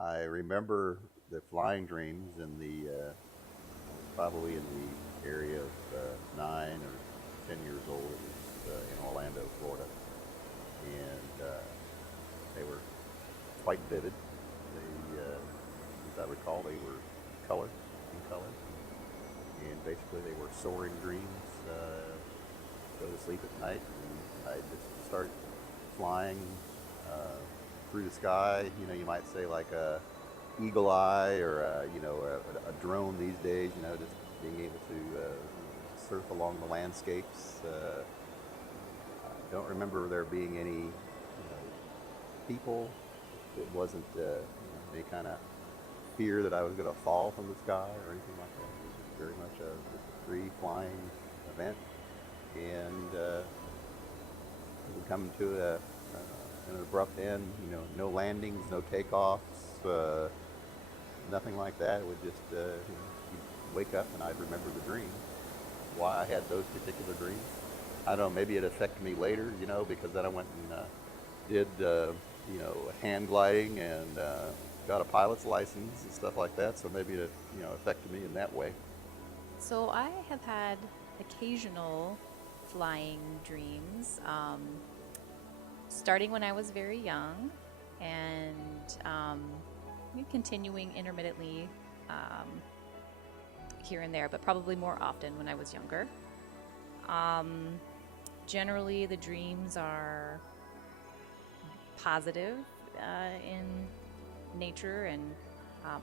I remember the flying dreams in I was probably in the area of 9 or 10 years old. It was in Orlando, Florida, and they were quite vivid. As I recall, they were in color, and basically they were soaring dreams. Go to sleep at night, and I just start flying uh, through the sky. You might say like a eagle eye or a drone these days. Just being able to surf along the landscapes. I don't remember there being any people. It wasn't any kind of fear that I was going to fall from the sky or anything like that. It was just very much just a free flying event, and it would come to an abrupt end. No landings, no takeoffs, nothing like that. It would just you'd wake up and I'd remember the dream. Why I had those particular dreams, I don't know. Maybe it affected me later, because then I went and did hand gliding and got a pilot's license and stuff like that. So maybe it affected me in that way. So I have had occasional flying dreams, starting when I was very young and continuing intermittently um, here and there, but probably more often when I was younger. Um, Generally, the dreams are positive in nature, and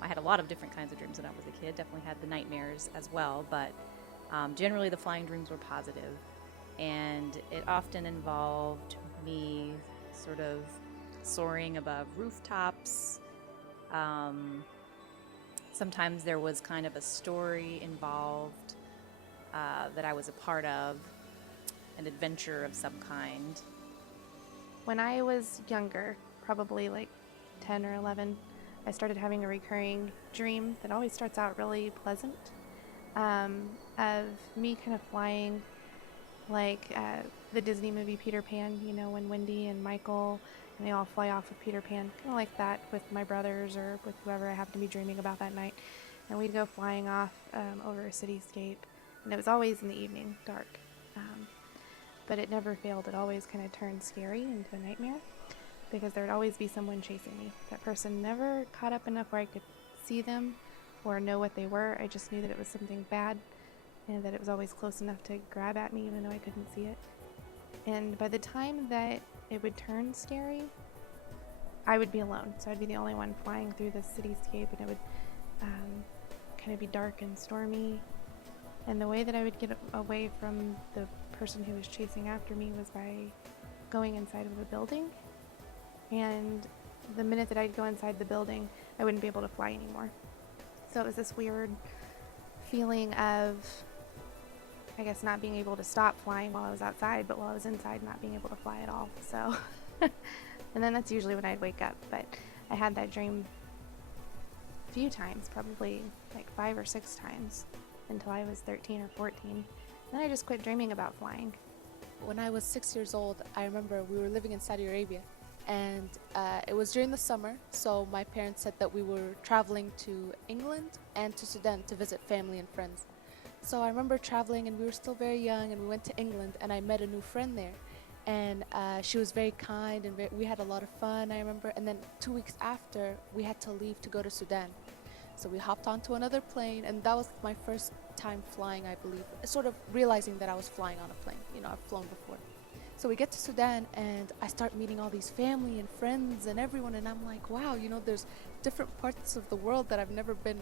I had a lot of different kinds of dreams when I was a kid. Definitely had the nightmares as well, but generally the flying dreams were positive, and it often involved me sort of soaring above rooftops. Um, Sometimes there was kind of a story involved that I was a part of, an adventure of some kind. When I was younger, probably like 10 or 11, I started having a recurring dream that always starts out really pleasant, of me kind of flying like the Disney movie Peter Pan, when Wendy and Michael and they all fly off with Peter Pan, kind of like that with my brothers or with whoever I happened to be dreaming about that night. And we'd go flying off over a cityscape, and it was always in the evening, dark. Um, but it never failed. It always kind of turned scary into a nightmare because there would always be someone chasing me. That person never caught up enough where I could see them or know what they were. I just knew that it was something bad and that it was always close enough to grab at me even though I couldn't see it. And by the time that it would turn scary, I would be alone. So I'd be the only one flying through the cityscape, and it would kind of be dark and stormy. And the way that I would get away from the person who was chasing after me was by going inside of a building. And the minute that I'd go inside the building, I wouldn't be able to fly anymore. So it was this weird feeling of, I guess, not being able to stop flying while I was outside, but while I was inside, not being able to fly at all. So, and then that's usually when I'd wake up. But I had that dream a few times, probably like 5 or 6 times, until I was 13 or 14. Then I just quit dreaming about flying. When I was 6 years old, I remember we were living in Saudi Arabia, and it was during the summer. So my parents said that we were traveling to England and to Sudan to visit family and friends. So I remember traveling, and we were still very young, and we went to England, and I met a new friend there. And she was very kind, and we had a lot of fun, I remember. And then 2 weeks after, we had to leave to go to Sudan. So we hopped onto another plane, and that was my first time flying, I believe. Sort of realizing that I was flying on a plane. I've flown before. So we get to Sudan, and I start meeting all these family and friends and everyone, and I'm like, wow, there's different parts of the world that I've never been,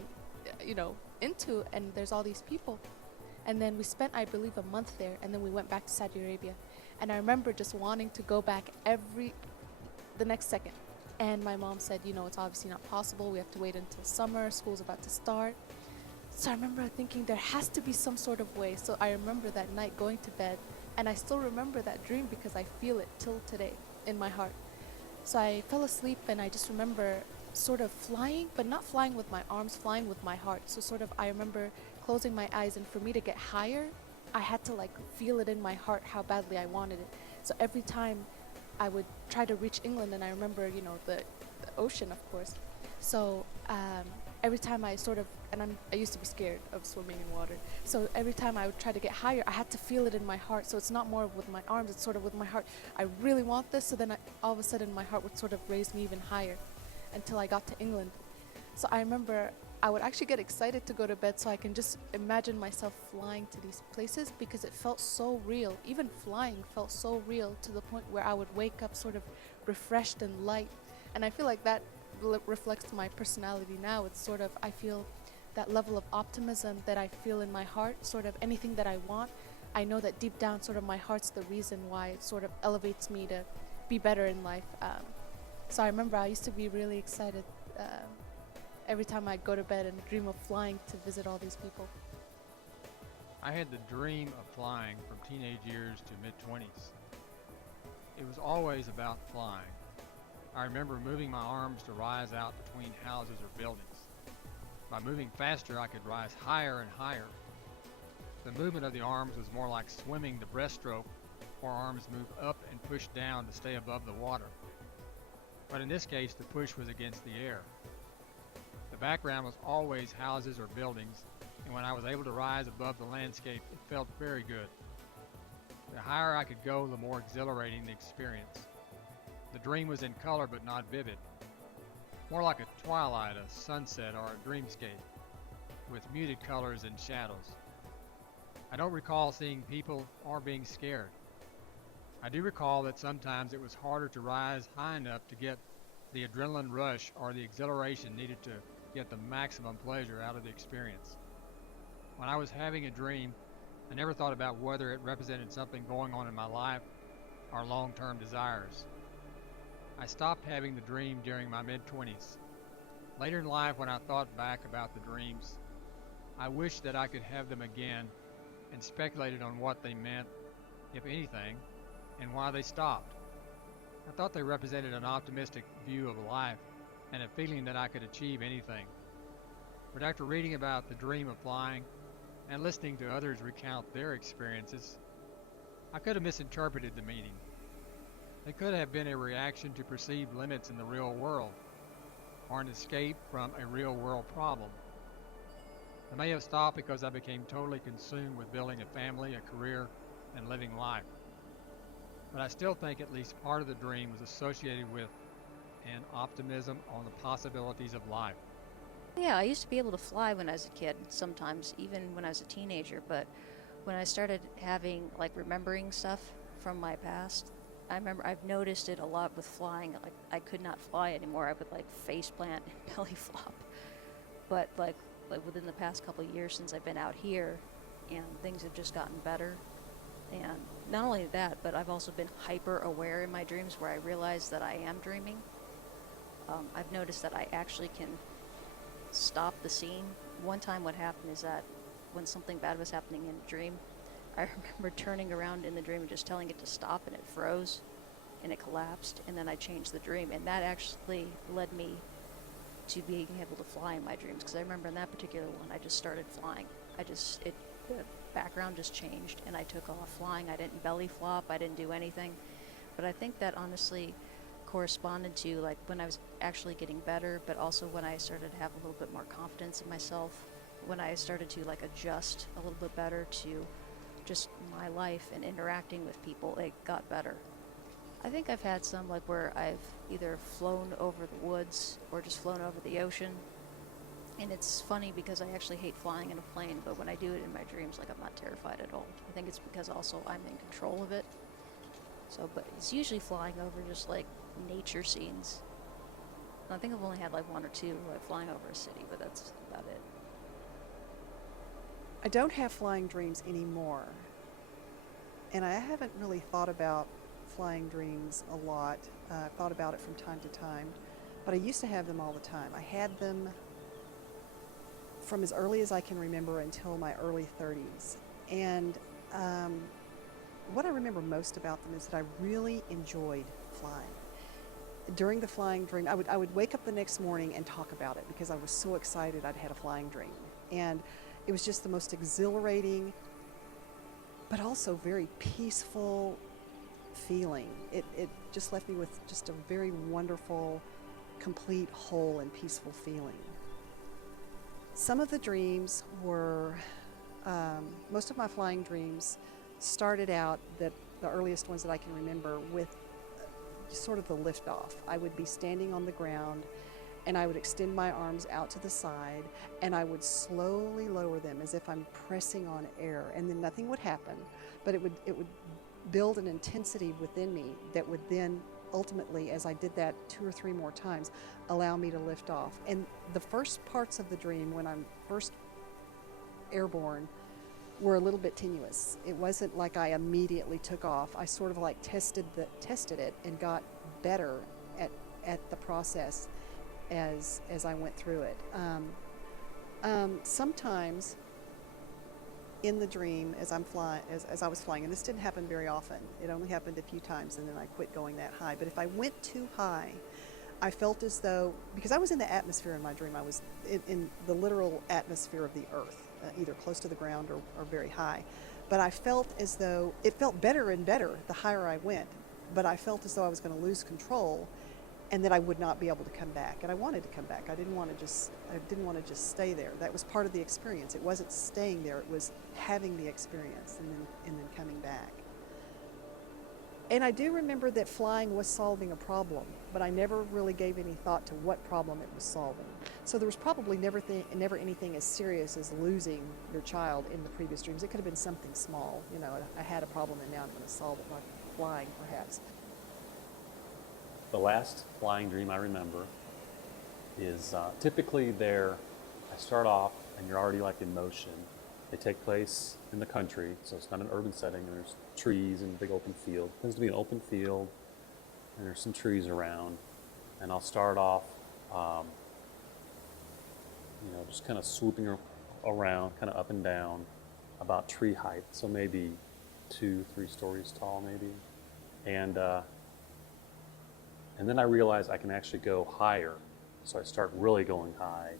into, and there's all these people. And then we spent, I believe, a month there, and then we went back to Saudi Arabia. And I remember just wanting to go back the next second. And my mom said, it's obviously not possible. We have to wait until summer. School's about to start. So I remember thinking there has to be some sort of way. So I remember that night going to bed, and I still remember that dream because I feel it till today in my heart. So I fell asleep, and I just remember sort of flying, but not flying with my arms, flying with my heart. So sort of I remember closing my eyes, and for me to get higher, I had to like feel it in my heart how badly I wanted it. So every time I would try to reach England, and I remember, the ocean, of course. So every time I used to be scared of swimming in water. So every time I would try to get higher, I had to feel it in my heart. So it's not more with my arms, it's sort of with my heart. I really want this. So then all of a sudden my heart would sort of raise me even higher until I got to England. So I remember I would actually get excited to go to bed so I can just imagine myself flying to these places because it felt so real. Even flying felt so real to the point where I would wake up sort of refreshed and light. And I feel like that reflects my personality now. It's sort of, I feel that level of optimism that I feel in my heart, sort of anything that I want. I know that deep down, sort of my heart's the reason why it sort of elevates me to be better in life. So I remember I used to be really excited every time I go to bed and dream of flying to visit all these people. I had the dream of flying from teenage years to mid-20s. It was always about flying. I remember moving my arms to rise out between houses or buildings. By moving faster, I could rise higher and higher. The movement of the arms was more like swimming the breaststroke, where arms move up and push down to stay above the water. But in this case, the push was against the air. The background was always houses or buildings, and when I was able to rise above the landscape, it felt very good. The higher I could go, the more exhilarating the experience. The dream was in color but not vivid, more like a twilight, a sunset, or a dreamscape, with muted colors and shadows. I don't recall seeing people or being scared. I do recall that sometimes it was harder to rise high enough to get the adrenaline rush or the exhilaration needed to get the maximum pleasure out of the experience. When I was having a dream, I never thought about whether it represented something going on in my life or long-term desires. I stopped having the dream during my mid-20s. Later in life, when I thought back about the dreams, I wished that I could have them again and speculated on what they meant, if anything, and why they stopped. I thought they represented an optimistic view of life and a feeling that I could achieve anything. But after reading about the dream of flying and listening to others recount their experiences, I could have misinterpreted the meaning. They could have been a reaction to perceived limits in the real world, or an escape from a real world problem. I may have stopped because I became totally consumed with building a family, a career, and living life. But I still think at least part of the dream was associated with an optimism on the possibilities of life. Yeah, I used to be able to fly when I was a kid, sometimes, even when I was a teenager, but when I started having, remembering stuff from my past, I remember I've noticed it a lot with flying. Like, I could not fly anymore. I would, face plant and belly flop. But, within the past couple of years since I've been out here, and things have just gotten better. And not only that, but I've also been hyper aware in my dreams where I realize that I am dreaming. I've noticed that I actually can stop the scene. One time what happened is that when something bad was happening in a dream, I remember turning around in the dream and just telling it to stop, and it froze and it collapsed, and then I changed the dream, and that actually led me to being able to fly in my dreams, because I remember in that particular one I just started flying. The background just changed and I took off flying. I didn't belly flop, I didn't do anything. But I think that honestly corresponded to when I was actually getting better, but also when I started to have a little bit more confidence in myself, when I started to adjust a little bit better to just my life and interacting with people. It got better. I think I've had some where I've either flown over the woods or just flown over the ocean. And it's funny because I actually hate flying in a plane, but when I do it in my dreams, I'm not terrified at all. I think it's because also I'm in control of it. So, but it's usually flying over just nature scenes. I think I've only had one or two flying over a city, but that's about it. I don't have flying dreams anymore. And I haven't really thought about flying dreams a lot. I've thought about it from time to time. But I used to have them all the time. I had them from as early as I can remember until my early 30s. And what I remember most about them is that I really enjoyed flying. During the flying dream, I would wake up the next morning and talk about it because I was so excited I'd had a flying dream. And it was just the most exhilarating, but also very peaceful feeling. It just left me with just a very wonderful, complete, whole, and peaceful feeling. Some of the dreams were, most of my flying dreams started out, the earliest ones that I can remember, with sort of the liftoff. I would be standing on the ground and I would extend my arms out to the side and I would slowly lower them as if I'm pressing on air, and then nothing would happen, but it would build an intensity within me that would then ultimately, as I did that 2 or 3 more times, allow me to lift off. And the first parts of the dream, when I'm first airborne, were a little bit tenuous. It wasn't like I immediately took off. I sort of like tested it and got better at the process as I went through it. Sometimes in the dream, as I was flying, and this didn't happen very often. It only happened a few times, and then I quit going that high. But if I went too high, I felt as though, because I was in the atmosphere in my dream, I was in the literal atmosphere of the earth, either close to the ground or very high. But I felt as though, it felt better and better the higher I went, but I felt as though I was going to lose control and that I would not be able to come back. And I wanted to come back. I didn't want to just stay there. That was part of the experience. It wasn't staying there, it was having the experience and then coming back. And I do remember that flying was solving a problem, but I never really gave any thought to what problem it was solving. So there was probably never anything as serious as losing your child in the previous dreams. It could have been something small. You know, I had a problem and now I'm going to solve it by flying, perhaps. The last flying dream I remember is typically I start off and you're already like in motion. They take place in the country, so it's not an urban setting. There's trees and a big open field. It tends to be an open field, and there's some trees around. And I'll start off, just kind of swooping around, kind of up and down, about tree height, so maybe 2-3 stories tall, maybe. And then I realize I can actually go higher, so I start really going high,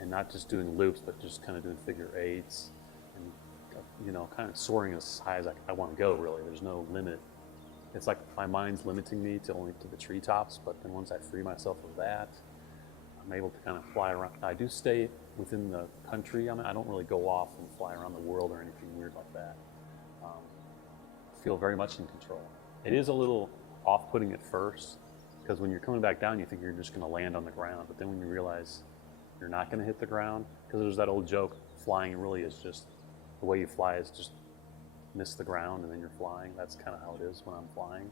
and not just doing loops, but just kind of doing figure eights. Kind of soaring as high as I want to go, really. There's no limit. It's like my mind's limiting me to only to the treetops, but then once I free myself of that, I'm able to kind of fly around. I do stay within the country. I don't really go off and fly around the world or anything weird like that. Feel very much in control. It is a little off-putting at first, because when you're coming back down, you think you're just going to land on the ground, but then when you realize you're not going to hit the ground, because there's that old joke, flying really is just, the way you fly is just miss the ground and then you're flying. That's kind of how it is when I'm flying.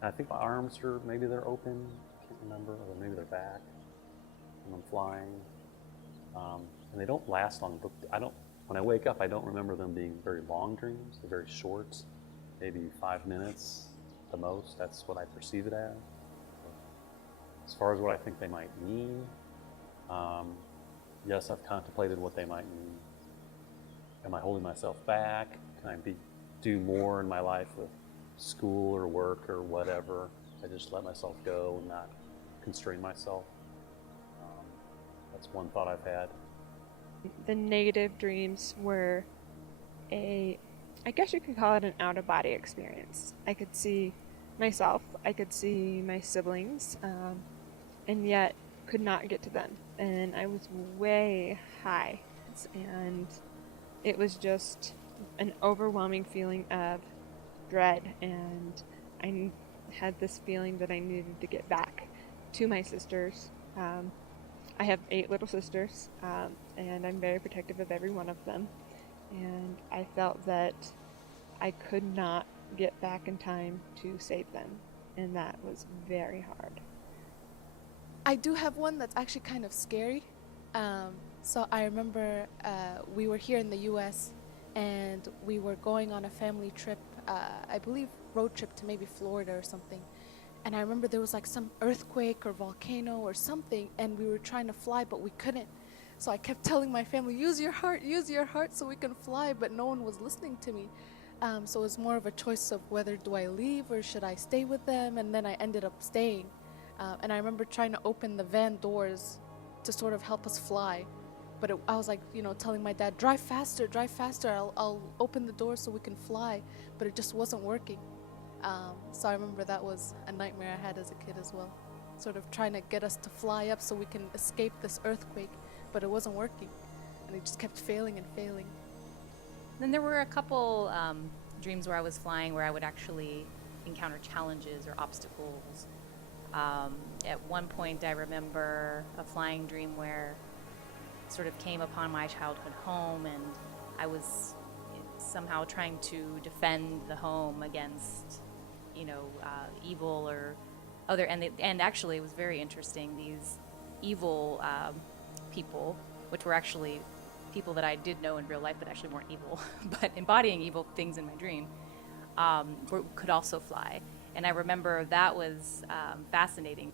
And I think my arms maybe they're open, I can't remember, or maybe they're back when I'm flying. And they don't last long, but when I wake up, I don't remember them being very long dreams. They're very short, maybe 5 minutes the most. That's what I perceive it as. As far as what I think they might mean, yes, I've contemplated what they might mean. Am I holding myself back? Can I do more in my life with school or work or whatever? I just let myself go and not constrain myself. That's one thought I've had. The negative dreams were I guess you could call it an out-of-body experience. I could see myself, I could see my siblings, and yet could not get to them. And I was way high, and it was just an overwhelming feeling of dread, and I had this feeling that I needed to get back to my sisters. I have 8 little sisters, and I'm very protective of every one of them, and I felt that I could not get back in time to save them, and that was very hard. I do have one that's actually kind of scary. So I remember we were here in the U.S. and we were going on a family trip, I believe road trip to maybe Florida or something. And I remember there was like some earthquake or volcano or something, and we were trying to fly, but we couldn't. So I kept telling my family, use your heart so we can fly, but no one was listening to me. So it was more of a choice of whether do I leave or should I stay with them, and then I ended up staying. And I remember trying to open the van doors to sort of help us fly. But I was like, telling my dad, drive faster, I'll open the door so we can fly. But it just wasn't working. So I remember that was a nightmare I had as a kid as well. sort of trying to get us to fly up so we can escape this earthquake, but it wasn't working. And it just kept failing and failing. Then there were a couple dreams where I was flying where I would actually encounter challenges or obstacles. At one point, I remember a flying dream where it sort of came upon my childhood home, and I was somehow trying to defend the home against, evil or other. And actually, it was very interesting. These evil people, which were actually people that I did know in real life, but actually weren't evil, but embodying evil things in my dream, could also fly. And I remember that was fascinating.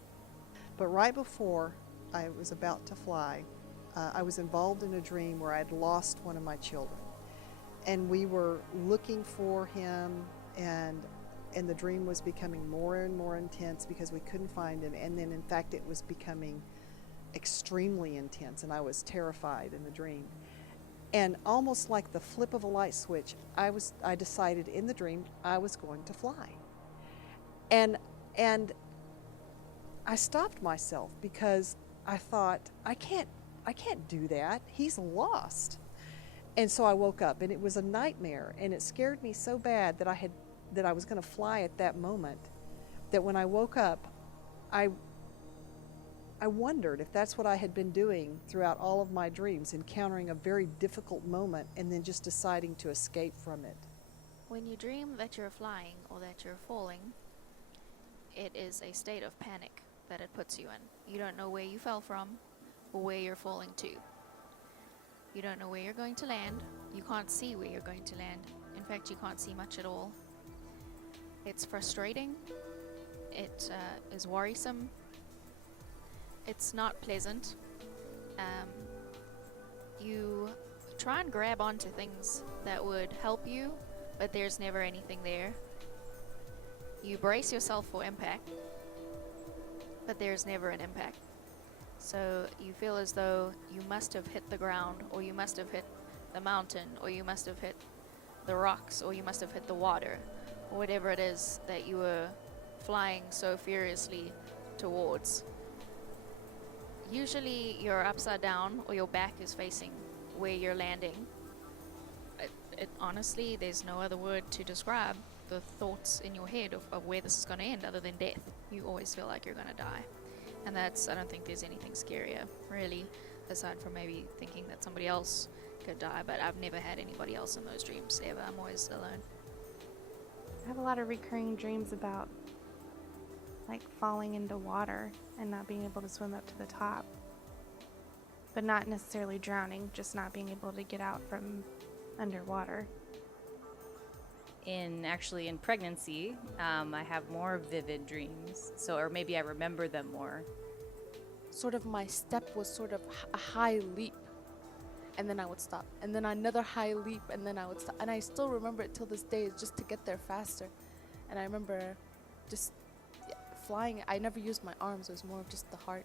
But right before I was about to fly, I was involved in a dream where I'd lost one of my children. And we were looking for him, and the dream was becoming more and more intense because we couldn't find him. And then, in fact, it was becoming extremely intense, and I was terrified in the dream. And almost like the flip of a light switch, I decided in the dream I was going to fly. And I stopped myself because I thought, I can't do that. He's lost. And so I woke up, and it was a nightmare, and it scared me so bad that I was going to fly at that moment, that when I woke up, I wondered if that's what I had been doing throughout all of my dreams, encountering a very difficult moment and then just deciding to escape from it. When you dream that you're flying or that you're falling, it is a state of panic that it puts you in. You don't know where you fell from or where you're falling to. You don't know where you're going to land. You can't see where you're going to land. In fact, you can't see much at all. It's frustrating. It is worrisome. It's not pleasant. You try and grab onto things that would help you, but there's never anything there. You brace yourself for impact, but there's never an impact. So you feel as though you must have hit the ground, or you must have hit the mountain, or you must have hit the rocks, or you must have hit the water, or whatever it is that you were flying so furiously towards. Usually you're upside down, or your back is facing where you're landing. Honestly, there's no other word to describe the thoughts in your head of where this is going to end other than death. You always feel like you're going to die. And I don't think there's anything scarier, really, aside from maybe thinking that somebody else could die. But I've never had anybody else in those dreams, ever. I'm always alone. I have a lot of recurring dreams about like falling into water and not being able to swim up to the top. But not necessarily drowning, just not being able to get out from underwater. In pregnancy, I have more vivid dreams. Or maybe I remember them more. Sort of my step was sort of a high leap, and then I would stop, and then another high leap, and then I would stop. And I still remember it till this day, just to get there faster. And I remember just flying. I never used my arms, it was more of just the heart.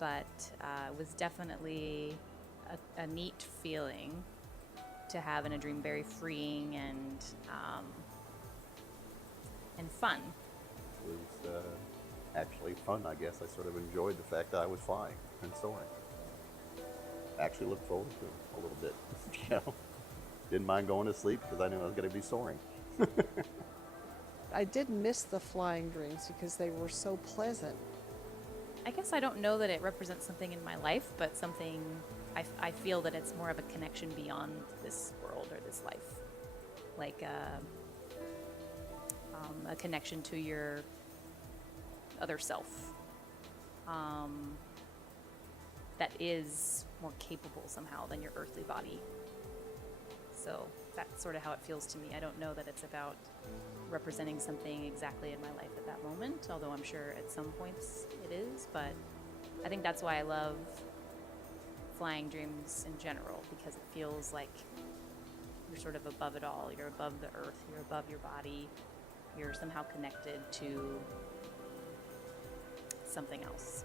But it was definitely a neat feeling to have in a dream, very freeing and fun. It was actually fun, I guess. I sort of enjoyed the fact that I was flying and soaring. I actually looked forward to it a little bit. Didn't mind going to sleep because I knew I was going to be soaring. I did miss the flying dreams because they were so pleasant. I guess I don't know that it represents something in my life, but something I feel that it's more of a connection beyond this world or this life, like a connection to your other self that is more capable somehow than your earthly body. So that's sort of how it feels to me. I don't know that it's about representing something exactly in my life at that moment, although I'm sure at some points it is, but I think that's why I love flying dreams in general, because it feels like you're sort of above it all. You're above the earth, you're above your body, you're somehow connected to something else.